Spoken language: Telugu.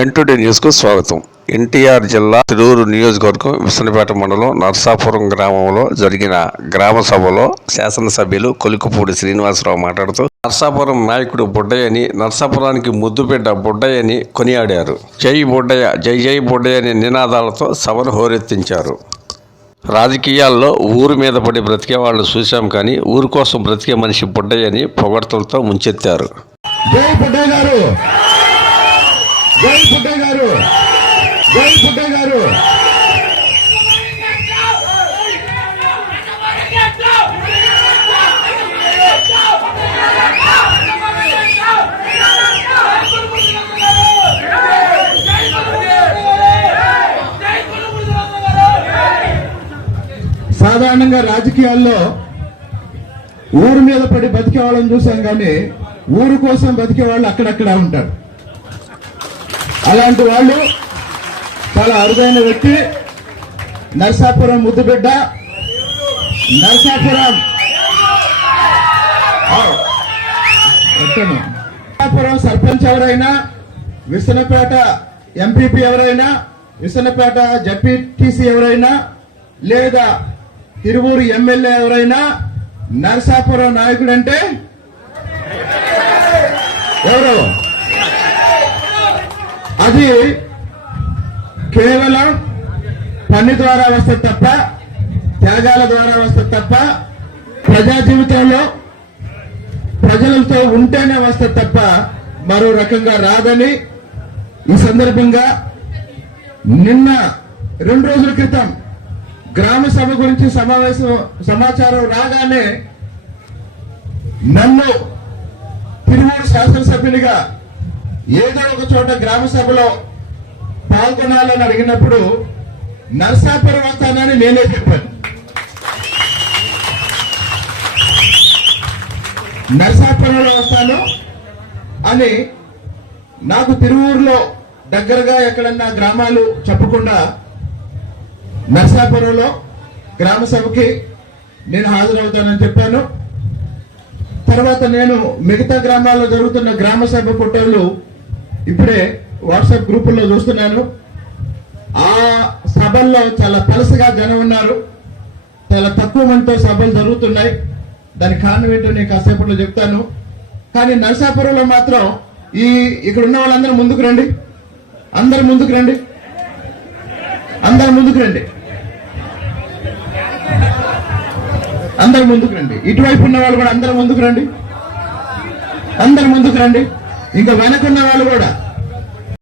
ఎన్టుడే న్యూస్కు స్వాగతం. ఎన్టీఆర్ జిల్లా తిరూరు నియోజకవర్గం విసనపేట మండలం నర్సాపురం గ్రామంలో జరిగిన గ్రామ సభలో శాసనసభ్యులు కొలికపూడి శ్రీనివాసరావు మాట్లాడుతూ నర్సాపురం నాయకుడు బుడ్డయ్యని నర్సాపురానికి ముద్దుబిడ్డ బుడ్డయ్యని కొనియాడారు. జై బుడ్డయ్య జై జై బుడ్డయ్య అనే నినాదాలతో సభను హోరెత్తించారు. రాజకీయాల్లో ఊరు మీద పడి బ్రతికే వాళ్ళు చూశాం కానీ ఊరు కోసం బ్రతికే మనిషి బుడ్డయ్యని పొగడ్తలతో ముంచెత్తారు. జై గారు. జై పుట్టే గారు. జై పుట్టే గారు. సాధారణంగా రాజకీయాల్లో ఊరు మీద పడి బతికే వాళ్ళని చూసాం కానీ ఊరు కోసం బతికే వాళ్ళు అక్కడక్కడ ఉంటారు. అలాంటి వాళ్ళు చాలా అరుదైన వ్యక్తి నర్సాపురం ముద్దుబిడ్డ నర్సాపురం. నర్సాపురం సర్పంచ్ ఎవరైనా విసనపేట ఎంపీపీ ఎవరైనా విసనపేట జడ్పీటీసీ ఎవరైనా లేదా తిరువూరు ఎమ్మెల్యే ఎవరైనా నరసాపురం నాయకుడు అంటే ఎవరు? అది కేవలం పని ద్వారా వస్తుంది తప్ప త్యాగాల ద్వారా వస్తుంది తప్ప ప్రజా జీవితంలో ప్రజలతో ఉంటేనే వస్తుంది తప్ప మరో రకంగా రాదని ఈ సందర్భంగా నిన్న రెండు రోజుల క్రితం గ్రామ సభ గురించి సమావేశం సమాచారం రాగానే నన్ను తిరుమూరు శాసనసభ్యునిగా ఏదో ఒక చోట గ్రామ సభలో పాల్గొనాలని అడిగినప్పుడు నర్సాపురం వస్తానని నేనే చెప్పాను. నర్సాపురంలో వస్తాను అని నాకు తిరువూరులో దగ్గరగా ఎక్కడన్నా గ్రామాలు చెప్పకుండా నర్సాపురంలో గ్రామ సభకి నేను హాజరవుతానని చెప్పాను. తర్వాత నేను మిగతా గ్రామాల్లో జరుగుతున్న గ్రామ సభ ఫోటోలు ఇప్పుడే వాట్సాప్ గ్రూపుల్లో చూస్తున్నాను. ఆ సభల్లో చాలా పలసగా జనం ఉన్నారు. చాలా తక్కువ మందితో సభలు జరుగుతున్నాయి. దాని కారణం ఏంటో నేను కాసేపట్లో చెప్తాను. కానీ నరసాపురంలో మాత్రం ఈ ఇక్కడ ఉన్న వాళ్ళందరూ ముందుకు రండి. అందరు ముందుకు రండి. అందరు ముందుకు రండి. అందరు ముందుకు రండి. ఇటువైపు ఉన్న వాళ్ళు కూడా అందరు ముందుకు రండి. అందరు ముందుకు రండి. ఇంకా వెనకున్న వాళ్ళు కూడా